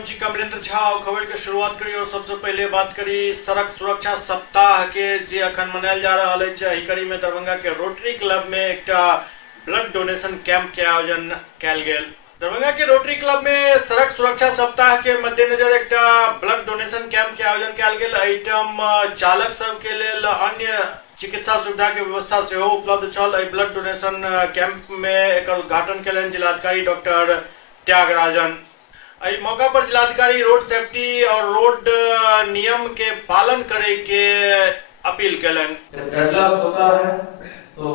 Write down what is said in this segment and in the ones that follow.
हम जी कमलेंद्र झा और खबर के शुरुआत करी और सबसे पहले बात करी सड़क सुरक्षा सप्ताह के जे अखन मनायल जा रहा है। एही कड़ी में दरभंगा के रोटरी क्लब में एक ब्लड डोनेशन कैंप के आयोजन कैल गेल। दरभंगा के रोटरी क्लब में सड़क सुरक्षा सप्ताह के मद्देनजर एक ब्लड डोनेशन कैंप के आयोजन कैल गेल। आइटम चालक सब के लेल अन्य चिकित्सा सुविधा के व्यवस्था से उपलब्ध छल। ब्लड डोनेशन कैंप में एक उद्घाटन कयलनि जिलाधिकारी डॉक्टर त्यागराजन। इस मौका पर जिलाधिकारी रोड सेफ्टी और रोड नियम के पालन करे के अपील कयलनि। जब ब्लड लॉस होता है तो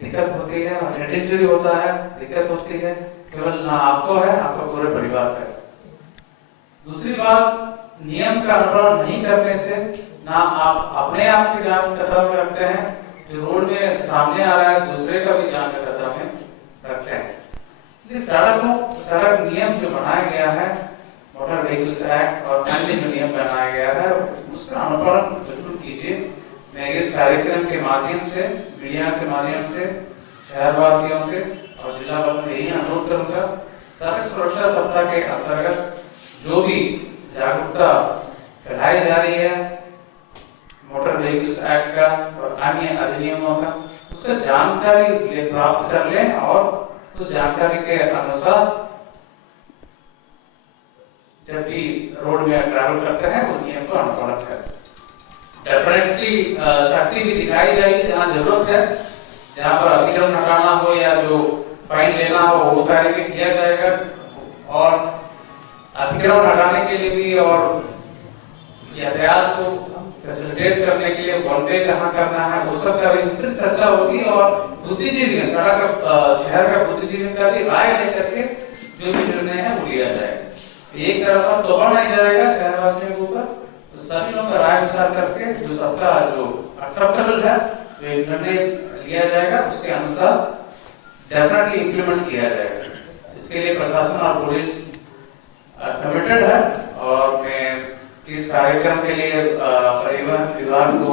दिक्कत होती है और हेड इंजरी होता है, दिक्कत होती है, केवल ना आपको है, आपका पूरे परिवार का है। दूसरी बात, नियम का अनुपालन नहीं करने से ना आप अपने आप की जान खतरा में रखते हैं, जो रोड में सामने आ रहा है दूसरे का भी जान खतरा में रखते हैं। सड़क नियम जो बनाया गया है, मोटर व्हीकल्स एक्ट और अन्य जो नियम बनाया गया है, उसका अनुपालन बिल्कुल कीजिए। मैं इस कार्यक्रम के माध्यम से, मीडिया के माध्यम से, शहरवासियों से और जिला वालों से यही अनुरोध करूंगा, सड़क सुरक्षा सप्ताह के अंतर्गत जो भी जागरूकता फैलाई जा रही है मोटर व्हीकल्स एक्ट का और अन्य अधिनियमों का, उसका जानकारी प्राप्त कर लें और उस जानकारी के अनुसार जब भी रोड में ट्रैवल करते हैं वो नियम को अनुपालन करें। डेफिनेटली सख्ती भी दिखाई जाएगी जहाँ जरूरत है, जहाँ पर अतिक्रमण हटाना हो या जो फाइन लेना हो वो कार्य भी किया जाएगा और अतिक्रमण हटाने के लिए भी और यातायात को फैसिलिटेट करने के लिए वन वे कहाँ करना है वो सब का विस्तृत चर्चा होगी और बुद्धिजीवी शहर का बुद्धिजीवी का भी राय लेकर के जो भी निर्णय है वो लिया जाएगा। एक तरफा तोड़ नहीं जाएगा शहरवासियों के ऊपर, तो सभी लोगों का राय विचार करके जो सबका जो एक्सेप्टेबल है वो निर्णय लिया जाएगा, उसके अनुसार डेफिनेटली इम्प्लीमेंट किया जाएगा। इसके लिए प्रशासन और पुलिस कमिटेड है और मैं इस कार्यक्रम के लिए परिवहन विभाग को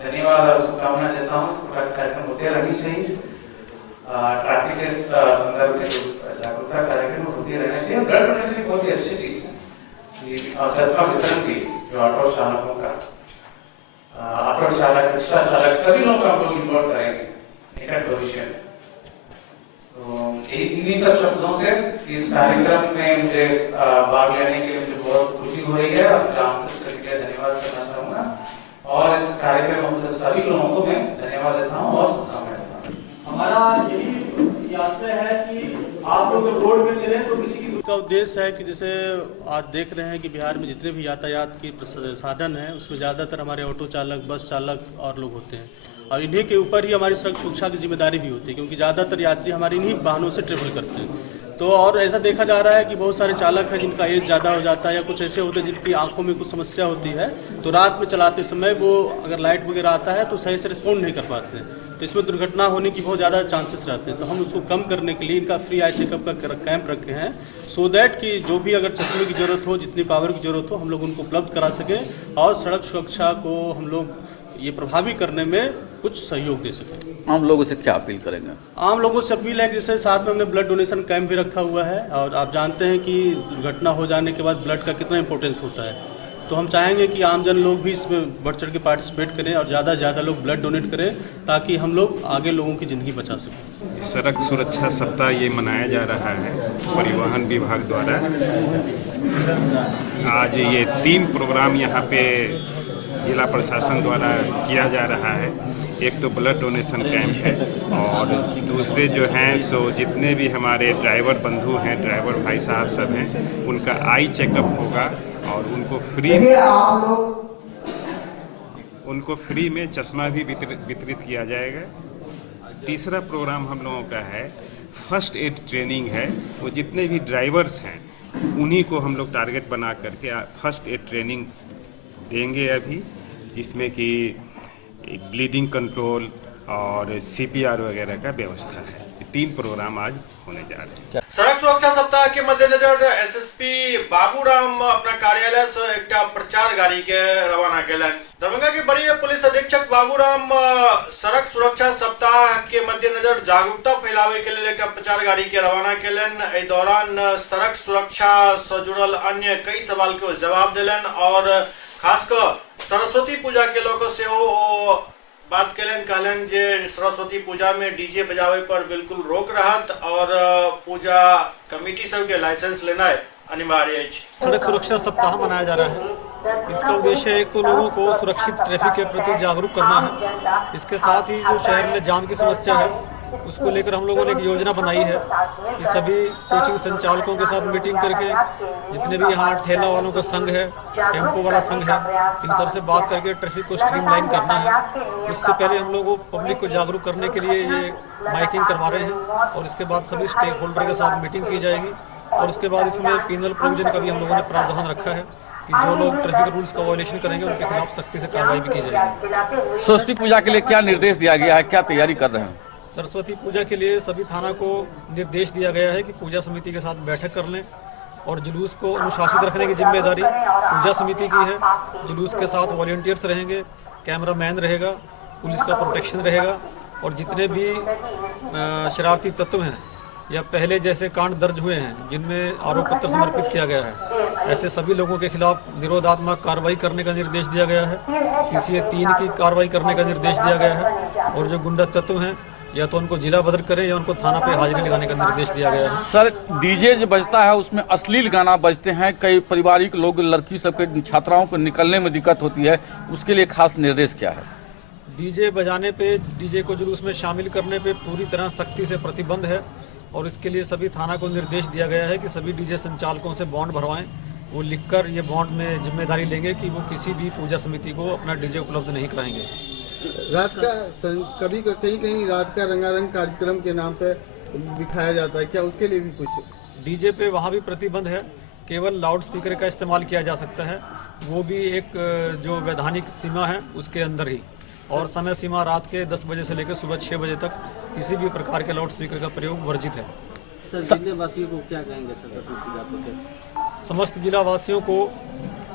धन्यवाद और शुभकामनाएं देता हूँ। कार्यक्रम होते रहनी चाहिए, ट्रैफिक के संदर्भ में जागरूकता कार्यक्रम होते रहने चाहिए। ब्लड डोनेशन बहुत ही अच्छी चीज है और चश्मा वितरण भी जो ऑटो चालकों का, ऑटो चालक, रिक्शा चालक सभी लोग हम लोग इन्वॉल्व करेंगे निकट भविष्य में। तो इन्हीं सब शब्दों से इस कार्यक्रम में मुझे भाग लेने के लिए मुझे बहुत खुशी हो रही है और आमंत्रित करने के लिए धन्यवाद करना चाहूंगा और इस कार्यक्रम में सभी लोगों को मैं धन्यवाद देता हूँ और शुभकामनाएं देता हूँ। हमारा यही आशय है कि आप लोग रोड में चले तो किसी की का उद्देश्य है कि जैसे आज देख रहे हैं कि बिहार में जितने भी यातायात के साधन हैं उसमें ज़्यादातर हमारे ऑटो चालक, बस चालक और लोग होते हैं और इन्हीं के ऊपर ही हमारी सड़क सुरक्षा की जिम्मेदारी भी होती है क्योंकि ज़्यादातर यात्री हमारे इन्हीं वाहनों से ट्रेवल करते हैं। तो और ऐसा देखा जा रहा है कि बहुत सारे चालक हैं जिनका एज ज़्यादा हो जाता है या कुछ ऐसे होते हैं जिनकी आंखों में कुछ समस्या होती है, तो रात में चलाते समय वो अगर लाइट वगैरह आता है तो सही से रिस्पॉन्ड नहीं कर पाते हैं, तो इसमें दुर्घटना होने की बहुत ज़्यादा चांसेस रहते हैं। तो हम उसको कम करने के लिए इनका फ्री आई चेकअप का कैंप रखे हैं सो दैट कि जो भी अगर चश्मे की ज़रूरत हो, जितनी पावर की ज़रूरत हो, हम लोग उनको उपलब्ध करा सकें और सड़क सुरक्षा को हम लोग ये प्रभावी करने में कुछ सहयोग दे सकें। आम लोगों से क्या अपील करेंगे? आम लोगों से अपील है कि जैसे साथ में हमने ब्लड डोनेशन कैंप भी रखा हुआ है और आप जानते हैं कि दुर्घटना हो जाने के बाद ब्लड का कितना इंपॉर्टेंस होता है, तो हम चाहेंगे कि आमजन लोग भी इसमें बढ़ चढ़ के पार्टिसिपेट करें और ज़्यादा से ज़्यादा लोग ब्लड डोनेट करें ताकि हम लोग आगे लोगों की ज़िंदगी बचा सकें। सड़क सुरक्षा सप्ताह ये मनाया जा रहा है परिवहन विभाग द्वारा। आज ये 3 प्रोग्राम यहाँ पे जिला प्रशासन द्वारा किया जा रहा है। एक तो ब्लड डोनेशन कैंप है और दूसरे जो हैं सो जितने भी हमारे ड्राइवर बंधु हैं, ड्राइवर भाई साहब सब हैं, उनका आई चेकअप होगा और उनको फ्री में चश्मा भी वितरित किया जाएगा। तीसरा प्रोग्राम हम लोगों का है फर्स्ट एड ट्रेनिंग है। वो जितने भी ड्राइवर्स हैं उन्हीं को हम लोग टारगेट बना करके फर्स्ट एड ट्रेनिंग देंगे अभी, जिसमें कि ब्लीडिंग कंट्रोल और CPR वगैरह का व्यवस्था है। 3 प्रोग्राम आज होने जा रहे हैं। सड़क सुरक्षा सप्ताह के मद्देनजर एसएसपी बाबूराम अपना कार्यालय से एक प्रचार गाड़ी के रवाना कैलन। दरभंगा के वरीय पुलिस अधीक्षक बाबूराम सड़क सुरक्षा सप्ताह के मद्देनजर जागरूकता फैलावे के लिए एक प्रचार गाड़ी के रवाना कैलन। एहि दौरान सड़क सुरक्षा से जुड़ल अन्य कई सवाल के जवाब दिलन और खासकर सरस्वती पूजा के लोग से बात कहलन जे सरस्वती पूजा में डीजे बजावे पर बिल्कुल रोक रहत और पूजा कमेटी सब के लाइसेंस लेना अनिवार्य है। सड़क सुरक्षा सप्ताह मनाया जा रहा है। इसका उद्देश्य एक तो लोगों को सुरक्षित ट्रैफिक के प्रति जागरूक करना है। इसके साथ ही जो शहर में जाम की समस्या है उसको लेकर हम लोगों ने एक योजना बनाई है कि सभी कोचिंग संचालकों के साथ मीटिंग करके जितने भी यहाँ ठेला वालों का संघ है, टेम्पो वाला संघ है, इन सब से बात करके ट्रैफिक को स्ट्रीमलाइन करना है। उससे पहले हम लोग पब्लिक को जागरूक करने के लिए ये माइकिंग करवा रहे हैं और इसके बाद सभी स्टेक होल्डर के साथ मीटिंग की जाएगी और उसके बाद इसमें पिनल प्रोविजन का भी हम लोगों ने प्रावधान रखा है कि जो लोग ट्रैफिक रूल्स का वायलेशन करेंगे उनके खिलाफ सख्ती से कार्रवाई भी की जाएगी। सरस्वती पूजा के लिए क्या निर्देश दिया गया है, क्या तैयारी कर रहे हैं? सरस्वती पूजा के लिए सभी थाना को निर्देश दिया गया है कि पूजा समिति के साथ बैठक कर लें और जुलूस को अनुशासित रखने की जिम्मेदारी पूजा समिति की है। जुलूस के साथ वॉलंटियर्स रहेंगे, कैमरामैन रहेगा, पुलिस का प्रोटेक्शन रहेगा और जितने भी शरारती तत्व हैं या पहले जैसे कांड दर्ज हुए हैं जिनमें आरोप पत्र समर्पित किया गया है, ऐसे सभी लोगों के खिलाफ निरोधात्मक कार्रवाई करने का निर्देश दिया गया है। CCA 3 की कार्रवाई करने का निर्देश दिया गया है और जो गुंडा तत्व हैं या तो उनको जिला बदर करें या उनको थाना पे हाजिरी लगाने का निर्देश दिया गया है। सर, डीजे जो बजता है उसमें अश्लील गाना बजते हैं, कई पारिवारिक लोग, लड़की सबके, छात्राओं को निकलने में दिक्कत होती है, उसके लिए खास निर्देश क्या है? डीजे बजाने पे, डीजे को जुलूस में शामिल करने पे पूरी तरह सख्ती से प्रतिबंध है और इसके लिए सभी थाना को निर्देश दिया गया है कि सभी डीजे संचालकों से बॉन्ड भरवाएं। वो लिखकर ये बॉन्ड में जिम्मेदारी लेंगे कि वो किसी भी पूजा समिति को अपना डीजे उपलब्ध नहीं कराएंगे। रात का कभी कहीं रात का रंगारंग कार्यक्रम के नाम पे दिखाया जाता है, क्या उसके लिए भी कुछ? डीजे पे वहाँ भी प्रतिबंध है, केवल लाउड स्पीकर का इस्तेमाल किया जा सकता है, वो भी एक जो वैधानिक सीमा है उसके अंदर ही, और समय सीमा रात के 10 बजे से लेकर सुबह 6 बजे तक किसी भी प्रकार के लाउड स्पीकर का प्रयोग वर्जित है। सर, जिले वासियों को क्या कहेंगे सरस्वती पूजा पर? समस्त जिला वासियों को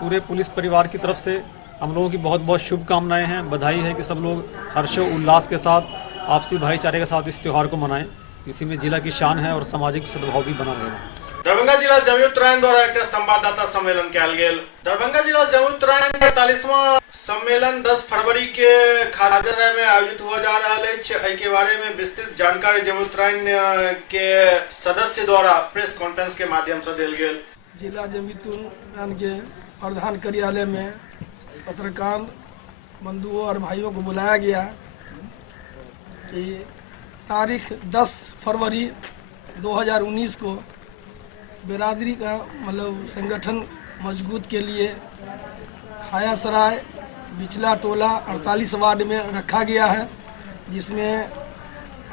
पूरे पुलिस परिवार की तरफ से हम लोगों की बहुत बहुत शुभकामनाएं हैं, बधाई है कि सब लोग हर्षो उल्लास के साथ, आपसी भाईचारे के साथ इस त्यौहार को मनाएं। इसी में जिला की शान है और सामाजिक सद्भाव भी बना रहेगा। दरभंगा जिला जमीउतरायन द्वारा एक संवाददाता सम्मेलन कयल गेल। दरभंगा जिला जमीउतरायन 48वां सम्मेलन 10 फरवरी के खाजाराय में आयोजित हुआ जा रहा है। के बारे में विस्तृत जानकारी जमीउतरायन के सदस्य द्वारा प्रेस कॉन्फ्रेंस के माध्यम से देल गेल। जिला जमीउतरायन के प्रधान कार्यालय में पत्रकार बंधुओं और भाइयों को बुलाया गया कि तारीख 10 फरवरी 2019 को बिरादरी का मतलब संगठन मजबूत के लिए खाया सराय बिचला टोला 48 वार्ड में रखा गया है, जिसमें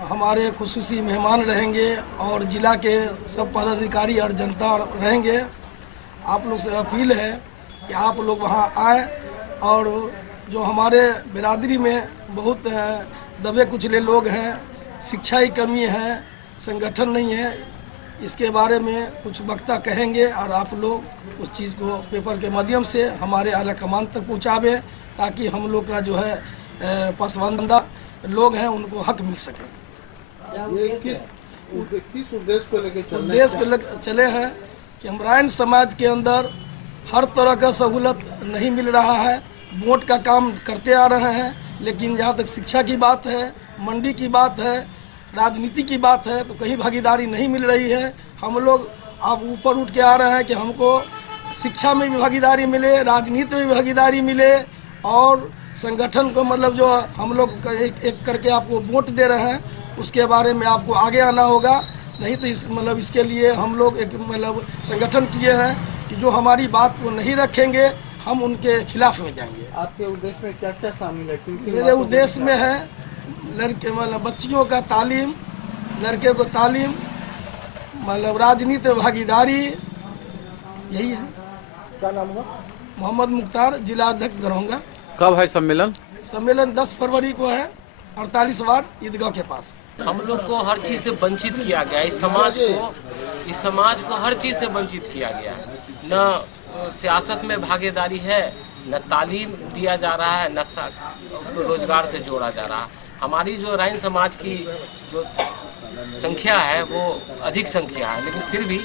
हमारे खुसूसी मेहमान रहेंगे और जिला के सब पदाधिकारी और जनता रहेंगे। आप लोग से अपील है कि आप लोग वहां आए और जो हमारे बिरादरी में बहुत दबे कुचले लोग हैं, शिक्षा की कमी है, संगठन नहीं है, इसके बारे में कुछ वक्ता कहेंगे और आप लोग उस चीज़ को पेपर के माध्यम से हमारे आला कमान तक पहुँचावें ताकि हम लोग का जो है पसमानदा लोग हैं उनको हक मिल सके। किस उद्देश्य को लेकर उद्देश्य चले हैं कि अमरायन समाज के अंदर हर तरह का सहूलत नहीं मिल रहा है। वोट का काम करते आ रहे हैं, लेकिन जहाँ तक शिक्षा की बात है, मंडी की बात है, राजनीति की बात है, तो कहीं भागीदारी नहीं मिल रही है। हम लोग अब ऊपर उठ के आ रहे हैं कि हमको शिक्षा में भी भागीदारी मिले, राजनीति में भी भागीदारी मिले और संगठन को मतलब जो हम लोग एक करके आपको वोट दे रहे हैं उसके बारे में आपको आगे आना होगा। नहीं तो मतलब इसके लिए हम लोग एक मतलब संगठन किए हैं कि जो हमारी बात को नहीं रखेंगे हम उनके खिलाफ में जाएंगे। आपके उद्देश्य में क्या क्या शामिल है? मेरे उद्देश्य में है लड़के मतलब बच्चियों का तालीम, लड़के को तालीम, मतलब राजनीति में भागीदारी, यही है। क्या नाम हुआ? मोहम्मद मुख्तार, जिला अध्यक्ष दरभंगा। कब है सम्मेलन? सम्मेलन 10 फरवरी को है, 48 वार्ड ईदगाह के पास। हम लोग को हर चीज़ से वंचित किया गया, इस समाज को हर चीज़ से वंचित किया गया। न सियासत में भागीदारी है, न तालीम दिया जा रहा है, न उसको रोजगार से जोड़ा जा रहा है। हमारी जो राइन समाज की जो संख्या है वो अधिक संख्या है, लेकिन फिर भी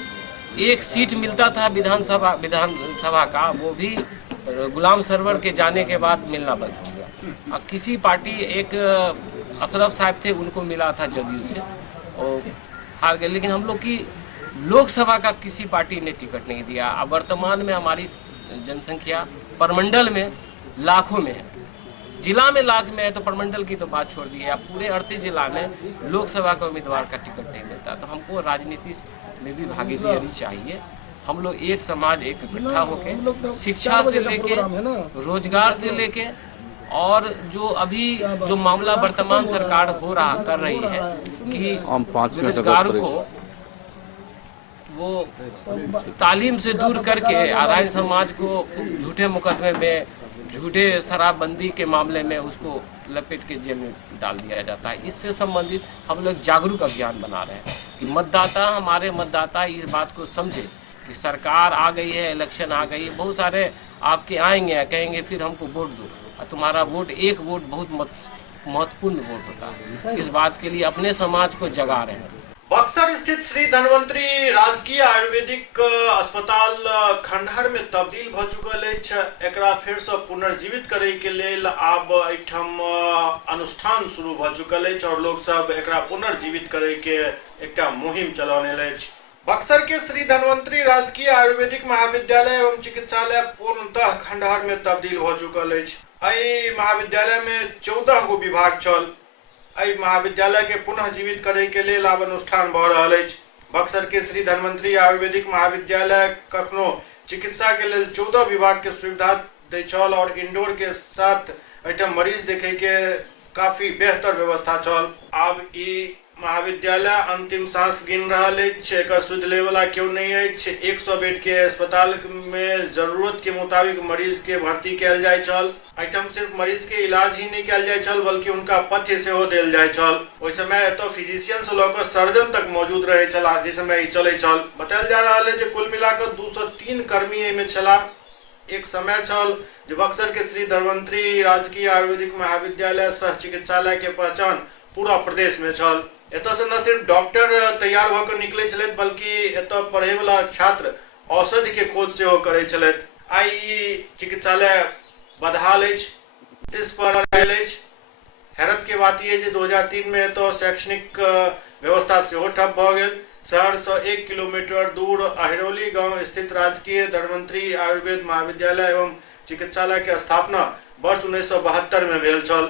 एक सीट मिलता था विधानसभा का, वो भी गुलाम सरवर के जाने के बाद मिलना बंद हो गया। किसी पार्टी, एक अशरफ साहब थे, उनको मिला था जदयू से और हार गए, लेकिन हम लोग की लोकसभा का किसी पार्टी ने टिकट नहीं दिया। अब वर्तमान में हमारी जनसंख्या परमंडल में लाखों में है, जिला में लाख में है, तो परमंडल की तो बात छोड़ दी है। अब पूरे 38 जिला में लोकसभा का उम्मीदवार का टिकट नहीं मिलता, तो हमको राजनीति में भी भागीदारी चाहिए। हम लोग एक समाज, एक इकट्ठा होकर शिक्षा से लेके रोजगार से लेके और जो अभी जो मामला वर्तमान सरकार कर रही है कि बेरोजगार को वो तालीम से दूर करके आराइन समाज को झूठे मुकदमे में, झूठे शराबबंदी के मामले में उसको लपेट के जेल में डाल दिया जाता है। इससे संबंधित हम लोग जागरूक अभियान बना रहे हैं कि हमारे मतदाता इस बात को समझे कि सरकार आ गई है, इलेक्शन आ गई है, बहुत सारे आपके आएंगे कहेंगे फिर हमको वोट दो, और तुम्हारा वोट, एक वोट बहुत महत्वपूर्ण वोट होता है। इस बात के लिए अपने समाज को जगा रहे हैं। बक्सर स्थित श्री धन्वंतरी राजकीय आयुर्वेदिक अस्पताल खंडहर में तब्दील भ चुकल अछि। एकरा फेर से पुनर्जीवित करे के लेल आब एठम अनुष्ठान शुरू भ चुकल अछि और लोग सब एकरा पुनर्जीवित करे के एकटा मुहिम चलाने अछि। बक्सर के श्री धन्वंतरी राजकीय आयुर्वेदिक महाविद्यालय एवं चिकित्सालय पूर्णतः खंडहर में तब्दील भ चुकल अछि। एहि महाविद्यालय में 14 गो विभाग छल। एहि महाविद्यालय के पुनः जीवित करे के लेल आब अनुष्ठान भ रहल अछि। बक्सर के श्री धन्वंतरी आयुर्वेदिक महाविद्यालय कखनो चिकित्सा के लेल 14 विभाग के सुविधा दै छल और इंडोर के साथ एठम मरीज देखे के काफी बेहतर व्यवस्था छल। आब ई महाविद्यालय अंतिम सांस गिन रहल अछि। एकर सुध ले वाला क्यों नहीं अछि। 100 बेड के अस्पताल में जरूरत के मुताबिक मरीज के भर्ती कैल जाय छल। एठम सिर्फ मरीज के इलाज ही नहीं कैल जाय छल बल्कि उनका पथ्य सेहो देल जाय छल। ओहि समय एतऽ फिजिशियन से लऽ कऽ सर्जन तक मौजूद रहे छला जे समय ई चलै छल। बतायल जा रहल है जे कुल मिलाकर 203 कर्मी एहिमे छला। एक समय छल जे बक्सर के श्री धन्वंतरी राजकीय आयुर्वेदिक महाविद्यालय सह चिकित्सालय के पहचान पूरा प्रदेश में छल। एतऽ से न सिर्फ डॉक्टर तैयार भऽ कऽ निकलै छलथि बल्कि एतऽ पढ़ै वाला छात्र औषधि के खोज सेहो करै छलथि। आइ ई चिकित्सालय बदहाल अछि, इस पर अछि। हैरत के बात ये 2003 में एतऽ शैक्षणिक व्यवस्था सेहो ठप भऽ गेल। शहर से 1 किलोमीटर दूर अहिरौली गांव स्थित राजकीय धन्वंतरी आयुर्वेद महाविद्यालय एवं चिकित्सालय के स्थापना वर्ष 1972 में भेल छल।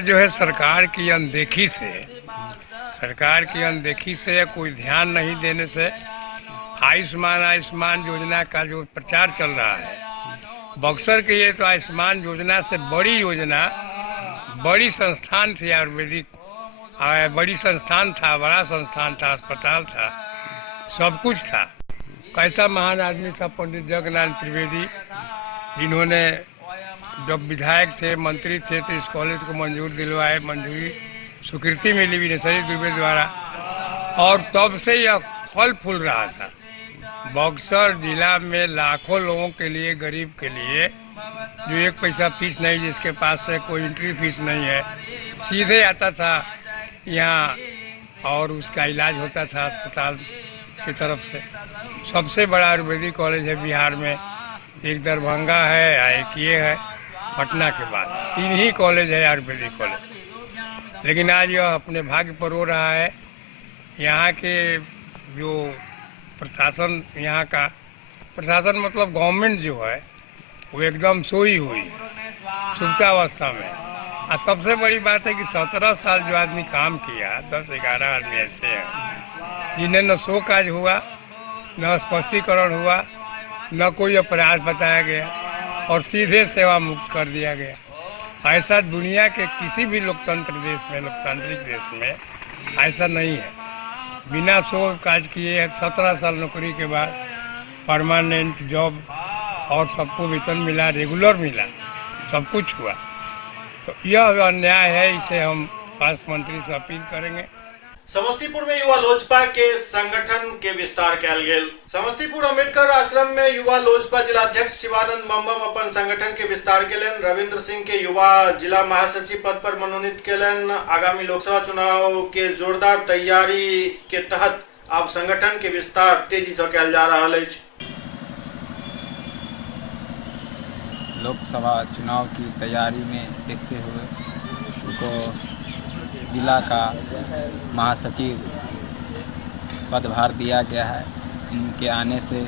जो है सरकार की अनदेखी से या कोई ध्यान नहीं देने से आयुष्मान योजना का जो प्रचार चल रहा है बक्सर के लिए, तो आयुष्मान योजना से बड़ी योजना, बड़ी संस्थान थी आयुर्वेदिक, बड़ी संस्थान था, बड़ा संस्थान था, अस्पताल था, सब कुछ था। कैसा महान आदमी था पंडित जगन्नाथ त्रिवेदी, जिन्होंने जब विधायक थे, मंत्री थे, तो इस कॉलेज को मंजूरी स्वीकृति मिली विनयसरी दुबे द्वारा। और तब से यह फल फूल रहा था। बक्सर जिला में लाखों लोगों के लिए, गरीब के लिए, जो 1 पैसा फीस नहीं, जिसके पास से कोई एंट्री फीस नहीं है, सीधे आता था यहाँ और उसका इलाज होता था अस्पताल की तरफ से। सबसे बड़ा आयुर्वेदिक कॉलेज है बिहार में, एक दरभंगा है, एक ये है पटना के बाद, 3 ही कॉलेज है आयुर्वेदिक कॉलेज। लेकिन आज यह अपने भाग्य पर रो रहा है। यहाँ के जो प्रशासन, यहाँ का प्रशासन मतलब गवर्नमेंट जो है, वो एकदम सोई हुई है, सुप्तावस्था में। और सबसे बड़ी बात है कि 17 साल जो आदमी काम किया, 10-11 आदमी ऐसे हैं जिन्हें न शो काज हुआ, न स्पष्टीकरण हुआ, न कोई अपराध बताया गया और सीधे सेवा मुक्त कर दिया गया। ऐसा दुनिया के किसी भी लोकतंत्र देश में, लोकतांत्रिक देश में ऐसा नहीं है। बिना शो काज किए 17 साल नौकरी के बाद परमानेंट जॉब और सबको वेतन मिला, रेगुलर मिला, सब कुछ हुआ। तो यह अन्याय है, इसे हम स्वास्थ्य मंत्री से अपील करेंगे। समस्तीपुर में युवा लोजपा के संगठन के विस्तार कयल गेल। समस्तीपुर अम्बेडकर आश्रम में युवा लोजपा जिलाध्यक्ष शिवानंद मम्मम अपन संगठन के विस्तार केलन। रविंद्र सिंह के युवा जिला महासचिव पद पर मनोनीत केलन। आगामी लोकसभा चुनाव के जोरदार तैयारी के तहत अब संगठन के विस्तार तेजी से कयल जा रहा है। लोकसभा चुनाव की तैयारी में देखते हुए उनको जिला का महासचिव पदभार दिया गया है। इनके आने से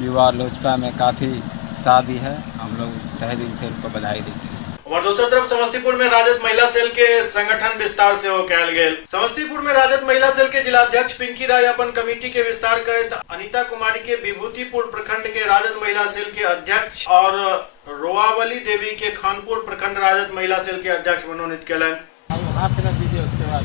युवा लोजपा में काफ़ी उत्साह भी है। हम लोग तहे दिल से उनको बधाई देते हैं। और दूसरी तरफ समस्तीपुर में राजद महिला सेल के संगठन विस्तार से हो कयल गेल। समस्तीपुर में राजद महिला सेल के जिलाध्यक्ष पिंकी राय अपन कमेटी के विस्तार करे। अनीता कुमारी के विभूतिपुर प्रखंड के राजद महिला सेल के अध्यक्ष और रोआवली देवी के खानपुर प्रखंड राजद महिला सेल के अध्यक्ष मनोनीत केलन। हाथ से दीजिए, उसके बाद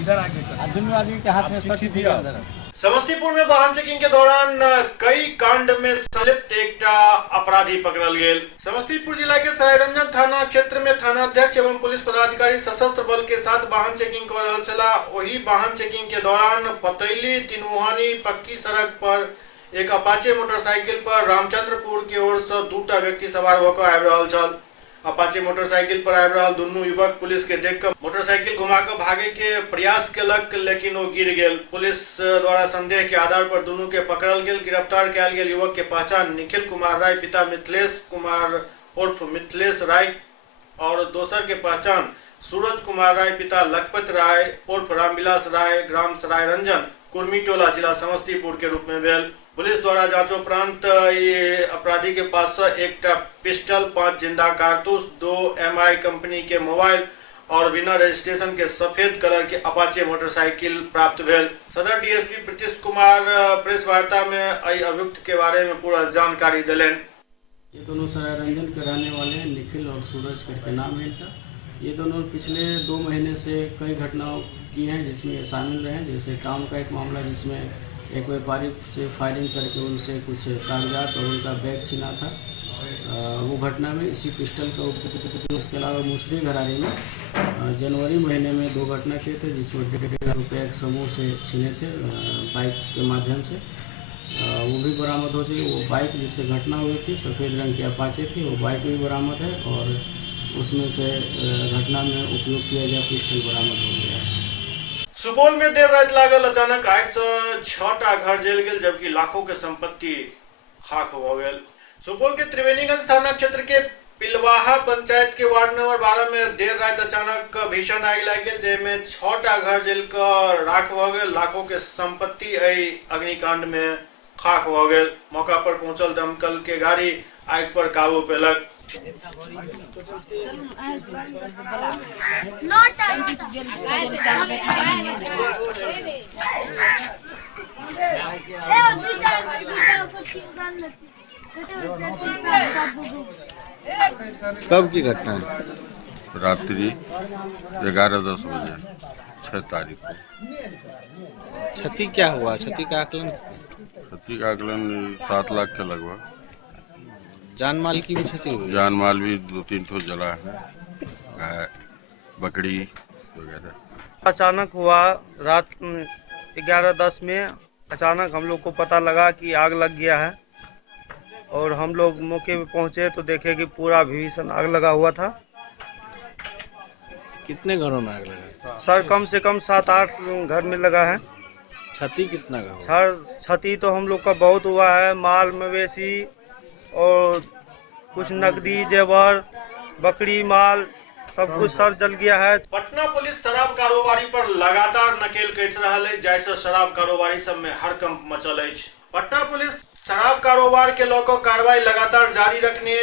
इधर आगे के हाथ में सर्टिफिकेट। समस्तीपुर में वाहन चेकिंग के दौरान कई कांड में संलिप्त एक अपराधी पकड़ल गेल। समस्तीपुर जिला के सरायरंजन थाना क्षेत्र में थानाध्यक्ष एवं पुलिस पदाधिकारी सशस्त्र बल के साथ वाहन चेकिंग कर रहल छला। वही वाहन चेकिंग के दौरान पतैली तिनमुहानी पक्की सड़क पर एक अपाचे मोटरसाइकिल पर रामचंद्रपुर की ओर से 2 व्यक्ति सवार होकर आबि रहल छल। अपाचे मोटरसाइकिल पर आबि रहल दुनू युवक पुलिस के देखकर मोटरसाइकिल घुमाकर भागे के प्रयास केलक, लेकिन वो गिर गेल। पुलिस द्वारा संदेह के आधार पर दोनों के पकड़ल गेल। गिरफ्तार कयल गेल युवक के पहचान निखिल कुमार राय पिता मिथिलेश कुमार उर्फ मिथिलेश राय और दोसर के पहचान सूरज कुमार राय पिता लखपत राय उर्फ रामविलास राय ग्राम सरायरंजन कुर्मीटोला जिला समस्तीपुर के रूप में भेल। पुलिस द्वारा जांचोपरांत ये अपराधी के पास से एक पिस्टल, 5 जिंदा कारतूस, 2 MI कंपनी के मोबाइल और बिना रजिस्ट्रेशन के सफेद कलर के अपाचे मोटरसाइकिल प्राप्त भेल। सदर डीएसपी प्रीतिश कुमार प्रेस वार्ता में अभियुक्त के बारे में पूरा जानकारी दिलेन। ये दोनों सरायरंजन के रहने वाले हैं, निखिल और सूरज करके नाम है इनका। ये दोनों पिछले 2 महीने से कई घटनाओं की हैं जिसमें शामिल रहे। जैसे टाउन का एक मामला जिसमें एक व्यापारी से फायरिंग करके उनसे कुछ कागजात और उनका बैग छीना था, वो घटना में इसी पिस्टल का उपयोग। इसके अलावा मुसरी घरारी में जनवरी महीने में 2 घटना किए थे जिसमें 1.5 रुपये एक समूह से छीने थे बाइक के माध्यम से। वो भी बरामद हो चुकी। वो बाइक जिससे घटना हुई थी सफ़ेद रंग की अपाचे थी, वो बाइक भी बरामद है और उसमें से घटना में उपयोग किया गया पिस्टल बरामद हो गया है। सुपौल में देर रात लागल अचानक आग से 6टा घर जल गेल, जबकि लाखों के संपत्ति खाक हो गेल। सुपौल के त्रिवेणीगंज थाना क्षेत्र के पिलवाहा पंचायत के वार्ड नंबर 12 में देर रात अचानक भीषण आग लग गेल, जेमे 6टा घर जलकर राख हो गेल। लाखों के संपत्ति एहि अग्निकांड में खाक हो गेल। मौका पर पहुंचल दमकल के गाड़ी आग पर काबू पेलक। कब की घटना है? रात्रि 11-10 बजे 6 तारीख को। क्षति क्या हुआ? क्षति का आकलन? क्षति का आकलन 7 लाख के लगभग। जान माल की भी क्षति हुई? जान माल भी 2-3 ठो जला है। बकरी वगैरह। अचानक हुआ रात 11:10 में अचानक हम लोग को पता लगा कि आग लग गया है और हम लोग मौके पे पहुंचे तो देखे कि पूरा भीषण आग लगा हुआ था। कितने घरों में आग लगा? सर कम से कम 7-8 घर में लगा है। क्षति कितना का हुआ? सर क्षति तो हम लोग का बहुत हुआ है, माल मवेशी और कुछ नकदी जेवर बकरी माल सब कुछ सर जल गया है। पटना पुलिस शराब कारोबारी पर लगातार नकेल कस रहा है, जैसे शराब कारोबारी सब में हड़कंप मचल है। पटना पुलिस शराब कारोबार के लोगों कार्रवाई लगातार जारी रखने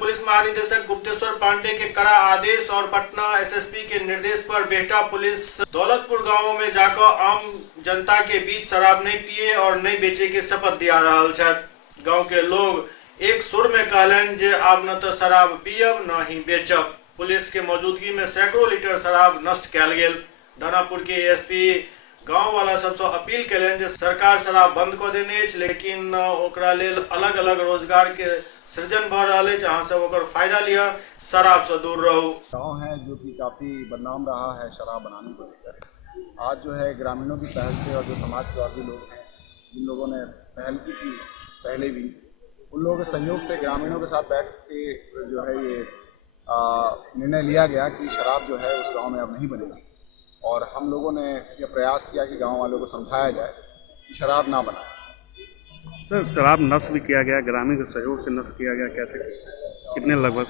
पुलिस महानिदेशक गुप्तेश्वर पांडे के कड़ा आदेश और पटना एसएसपी के निर्देश पर बेहटा पुलिस दौलतपुर गांवों में जाकर आम जनता के बीच शराब नहीं पिए और नहीं बेचे के शपथ दिया रहा है। गांव के लोग एक सुर में कहलन जे अब न तो शराब पियब न ही बेचब। पुलिस के मौजूदगी में सैकड़ों लीटर शराब नष्ट कयल गेल। दानापुर के एसपी गांव वाला सबसे अपील कयलनि जे सरकार शराब बंद कर देने अछि, लेकिन ओकरा लेल अलग अलग रोजगार के सृजन भ रहल अछि। अहाँ सब ओकर फायदा लिया, शराब से दूर रहू। गाँव है जो कि काफ़ी बदनाम रहा है शराब बनाने को लेकर। आज जो है ग्रामीणों की पहल से और जो समाज के और भी लोग हैं जिन लोगों ने पहल की थी पहले भी, उन लोगों के सहयोग से ग्रामीणों के साथ बैठ के जो है ये निर्णय लिया गया कि शराब जो है उस गांव में अब नहीं बनेगी। और हम लोगों ने यह प्रयास किया कि गांव वालों को समझाया जाए कि शराब ना बनाए। सर शराब नष्ट भी किया गया, ग्रामीण के सहयोग से नष्ट किया गया, कैसे कितने लगभग?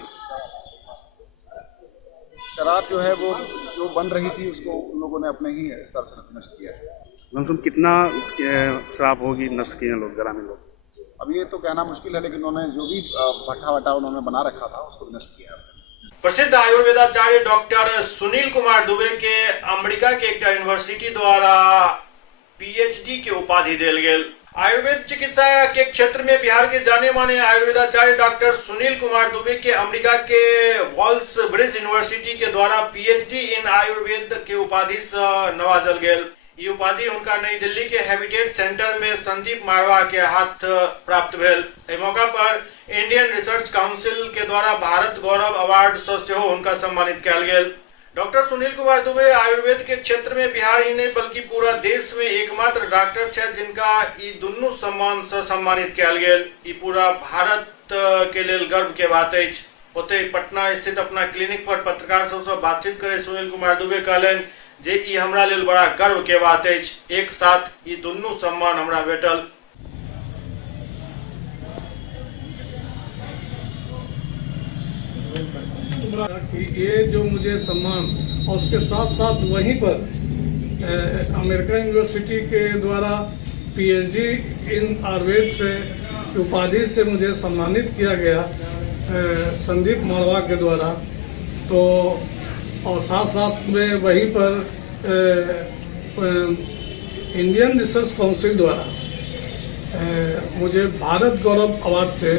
शराब जो है वो जो बन रही थी उसको उन लोगों ने अपने ही स्तर से नष्ट किया है। लमसम कितना शराब होगी नष्ट किए लोग ग्रामीण लोग? अब ये तो कहना मुश्किल है, लेकिन उन्होंने जो भी भट्ठा वट्ठा उन्होंने बना रखा था उसको नष्ट किया है। प्रसिद्ध आयुर्वेदाचार्य डॉक्टर सुनील कुमार दुबे के अमेरिका के एक यूनिवर्सिटी द्वारा पीएचडी के उपाधि दिल गेल। आयुर्वेद चिकित्सा के क्षेत्र में बिहार के जाने माने आयुर्वेदाचार्य डॉक्टर सुनील कुमार दुबे के अमेरिका के वॉल्स ब्रिज यूनिवर्सिटी के द्वारा पीएचडी इन आयुर्वेद के उपाधि से नवाजल गेल। ये उपाधि उनका नई दिल्ली के हैबिटेट सेंटर में संदीप मारवा के हाथ प्राप्त भेल। इस मौका पर इंडियन रिसर्च काउंसिल के द्वारा भारत गौरव अवार्ड से उनका सम्मानित किया गेल। डॉक्टर सुनील कुमार दुबे आयुर्वेद के क्षेत्र में बिहार ही नहीं बल्कि पूरा देश में एकमात्र डॉक्टर छे जिनका ई दुनू सम्मान से सम्मानित किया गेल। ई पूरा भारत के लेल गर्व के बात है। ओते पटना स्थित अपना क्लिनिक पर पत्रकार सबसे बातचीत करे सुनील कुमार दुबे कहलन जे ई हमरा लेल बड़ा गर्व के बात है। एक साथ ई दुनू सम्मान हमरा भेटल। कि ये जो मुझे सम्मान और उसके साथ साथ वहीं पर अमेरिका यूनिवर्सिटी के द्वारा पीएचडी इन आयुर्वेद से उपाधि से मुझे सम्मानित किया गया संदीप मारवा के द्वारा, तो और साथ साथ में वहीं पर इंडियन रिसर्च काउंसिल द्वारा मुझे भारत गौरव अवार्ड से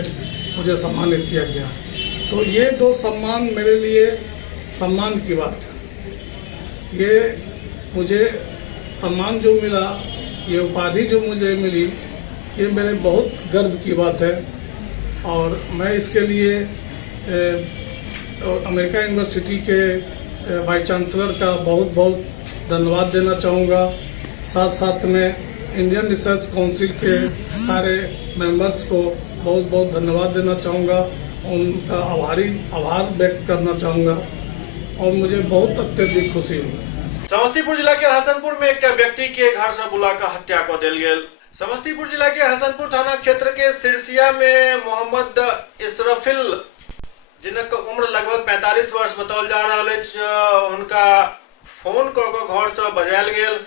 मुझे सम्मानित किया गया। तो ये दो सम्मान मेरे लिए सम्मान की बात है। ये मुझे सम्मान जो मिला, ये उपाधि जो मुझे मिली, ये मेरे बहुत गर्व की बात है। और मैं इसके लिए अमेरिका यूनिवर्सिटी के वाइस चांसलर का बहुत बहुत धन्यवाद देना चाहूँगा। साथ साथ में इंडियन रिसर्च काउंसिल के सारे मेंबर्स को बहुत बहुत धन्यवाद देना चाहूँगा, उनका आभार व्यक्त करना चाहूँगा और मुझे बहुत अत्यधिक खुशी हुई। समस्तीपुर जिला के हसनपुर में एक व्यक्ति के घर से बुलाकर हत्या कर दिल गेल। समस्तीपुर जिला के हसनपुर थाना क्षेत्र के सिरसिया में मोहम्मद इसरफिल जिनका उम्र लगभग 45 वर्ष बताओल जा रहा है, उनका फोन को घर से बजायल गेल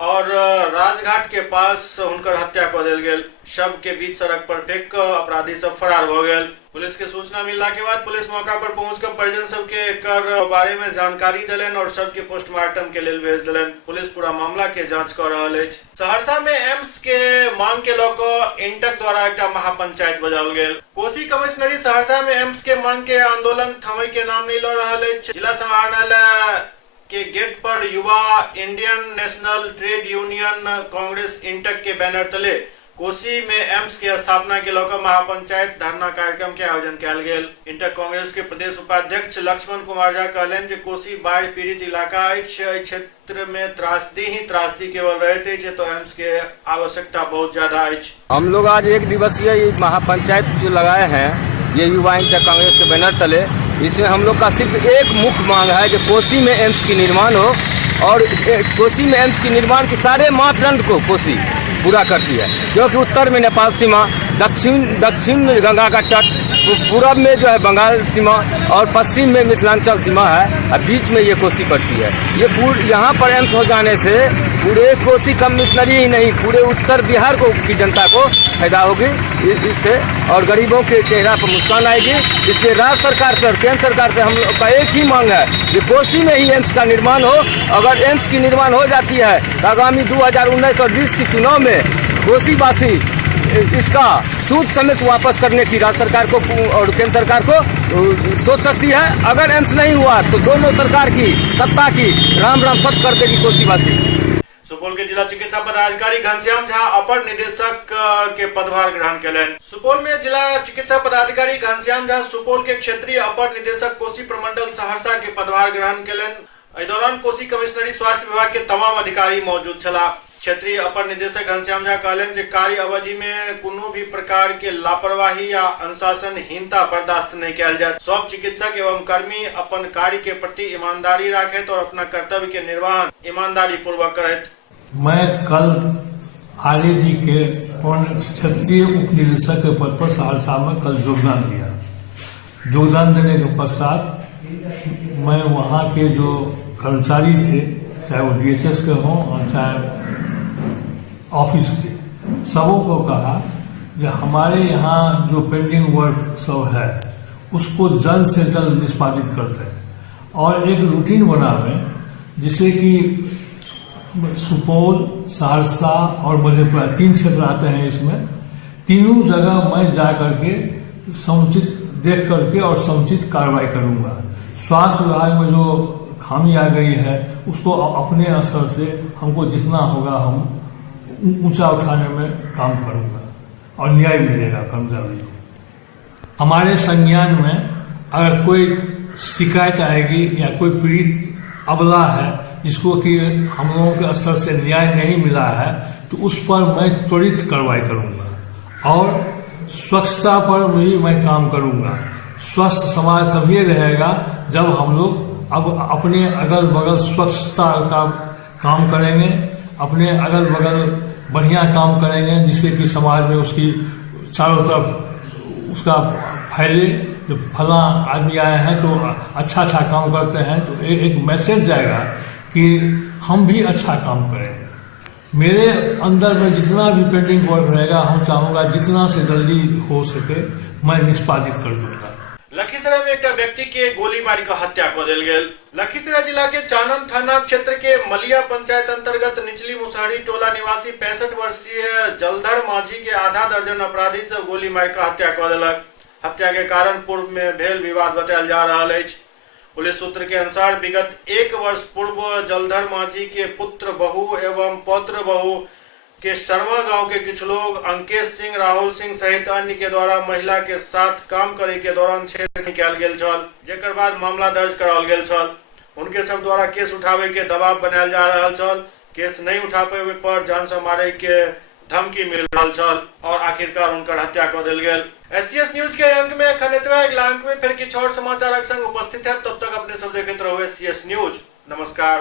और राजघाट के पास उनकर हत्या कर दिल गेल। शव के बीच सड़क पर फेंक कर अपराधी सब फरार हो गए। पुलिस के सूचना मिलने के बाद पुलिस मौका पर पहुंचकर परिजन सब के कर बारे में जानकारी दिलन और शव के पोस्टमार्टम के लिए भेज दिलन। पुलिस पूरा मामला के जांच कर रहा है। सहरसा में एम्स के मांग के लोग इंटक द्वारा एक महापंचायत बजाल गेल। कोसी कमिश्नरी सहरसा में एम्स के मांग के आंदोलन थमे के नाम नहीं ले रहा है। जिला समाहरणालय के गेट पर युवा Indian national trade union Congress INTUC के बैनर तले कोसी में एम्स की स्थापना के लौकर महापंचायत धरना कार्यक्रम के आयोजन किया गेल। इंटर कांग्रेस के प्रदेश उपाध्यक्ष लक्ष्मण कुमार झा कहलन जे कोसी बाढ़ पीड़ित इलाका अछि, क्षेत्र में त्रासदी ही त्रासदी केवल रहते है, तो एम्स के आवश्यकता बहुत ज्यादा अछि। हम लोग आज एक दिवसीय महापंचायत जो लगाए हैं ये युवा इंटर कांग्रेस के बैनर तले, इसमें हम लोग का सिर्फ एक मुख्य मांग है कि कोसी में एम्स की निर्माण हो और कोसी में एम्स की निर्माण के सारे मापदंड को कोसी पूरा करती है, क्योंकि उत्तर में नेपाल सीमा, दक्षिण में गंगा का तट, पूरब में जो है बंगाल सीमा और पश्चिम में मिथिलांचल सीमा है और बीच में ये कोसी पड़ती है। ये यहाँ पर एम्स हो जाने से पूरे कोसी कमिश्नरी ही नहीं पूरे उत्तर बिहार की जनता को फायदा होगी इससे और गरीबों के चेहरा पर मुस्कान आएगी। इसलिए राज्य सरकार से और केंद्र सरकार से हम लोग का एक ही मांग है कि कोसी में ही एम्स का निर्माण हो। अगर एम्स की निर्माण हो जाती है तो आगामी 2019 और 20 की चुनाव में कोसीवासी इसका सूद समेत वापस करने की राज्य सरकार को और केंद्र सरकार को सोच सकती है। अगर एम्स नहीं हुआ तो दोनों सरकार की सत्ता की राम राम सत कर देगी कोसीवासी। सुपौल के जिला चिकित्सा पदाधिकारी घनश्याम झा अपर निदेशक के पदभार ग्रहण करें। सुपौल में जिला चिकित्सा पदाधिकारी घनश्याम झा सुपौल के क्षेत्रीय अपर निदेशक कोसी प्रमंडल सहरसा के पदभार ग्रहण करें। इस दौरान कोसी कमिश्नरी स्वास्थ्य विभाग के तमाम अधिकारी मौजूद छला। क्षेत्रीय अपर निदेशक घनश्याम झा कहलन जे कार्य अवधि में कोनो भी प्रकार के लापरवाही या अनुशासनहीनता बर्दाश्त नहीं किया जाए। सब चिकित्सक एवं कर्मी अपन कार्य के प्रति ईमानदारी रखें और अपना कर्तव्य के निर्वहन ईमानदारी पूर्वक करें। मैं कल आरएडी के क्षेत्रीय उप निदेशक के पद पर सहरसा में कल योगदान दिया। योगदान देने के पश्चात मैं वहाँ के जो कर्मचारी थे, चाहे वो डीएचएस के हों और चाहे ऑफिस के, सबों को कहा कि हमारे यहाँ जो पेंडिंग वर्क सब है उसको जल्द से जल्द निष्पादित करते हैं और एक रूटीन बनावे जिससे कि सुपौल, सहरसा और मधेपुरा 3 क्षेत्र आते हैं। इसमें तीनों जगह मैं जा करके समुचित देख करके और समुचित कार्रवाई करूंगा। स्वास्थ्य विभाग में जो खामी आ गई है उसको अपने असर से हमको जितना होगा हम ऊंचा उठाने में काम करूंगा और न्याय मिलेगा कर्मचारी को। हमारे संज्ञान में अगर कोई शिकायत आएगी या कोई पीड़ित अबला है जिसको कि हम लोगों के असर से न्याय नहीं मिला है तो उस पर मैं त्वरित कार्रवाई करूंगा और स्वच्छता पर भी मैं काम करूंगा। स्वस्थ समाज तभी रहेगा जब हम लोग अब अपने अगल बगल स्वच्छता का काम करेंगे, अपने अगल बगल बढ़िया काम करेंगे जिससे कि समाज में उसकी चारों तरफ उसका फैले। जो फला आदमी आए हैं तो अच्छा काम करते हैं तो एक मैसेज जाएगा कि हम भी अच्छा काम करें। मेरे अंदर में जितना भी पेंडिंग वर्क रहेगा हम चाहूंगा जितना से जल्दी हो सके मैं निष्पादित कर दूंगा। लखीसराय में एक व्यक्ति के गोली मारी का हत्या कर दिल गेल। लखीसराय जिला के चानन थाना क्षेत्र के मलिया पंचायत अंतर्गत निचली मुसहरी टोला निवासी 65 वर्षीय जलधर माझी के आधा दर्जन अपराधी से गोली मार का हत्या कर दिलक। हत्या के कारण पूर्व में भेल विवाद बतायल जा रहा है। पुलिस सूत्र के अनुसार विगत 1 वर्ष पूर्व जलधर माझी के पुत्र बहू एवं पौत्र बहू के शर्मा गांव के कुछ लोग अंकेश सिंह, राहुल सिंह सहित अन्य के द्वारा महिला के साथ काम करे के दौरान छेड़छाड़ कयल गेल छल, जेकर बाद मामला दर्ज कराओल गेल छल। उनके सब द्वारा केस उठावे के दबाव बनायल जा रहा छल। केस नहीं उठा पावे पर जान से मारे के धमकी मिल रहा छल और आखिरकार उनकर हत्या कर दिल गेल। एससीएस न्यूज के अंक में खनितवा अगला अंक में फिर किछ और समाचार संग उपस्थित है। तब तक अपने सब देखते रहो एससीएस न्यूज। नमस्कार।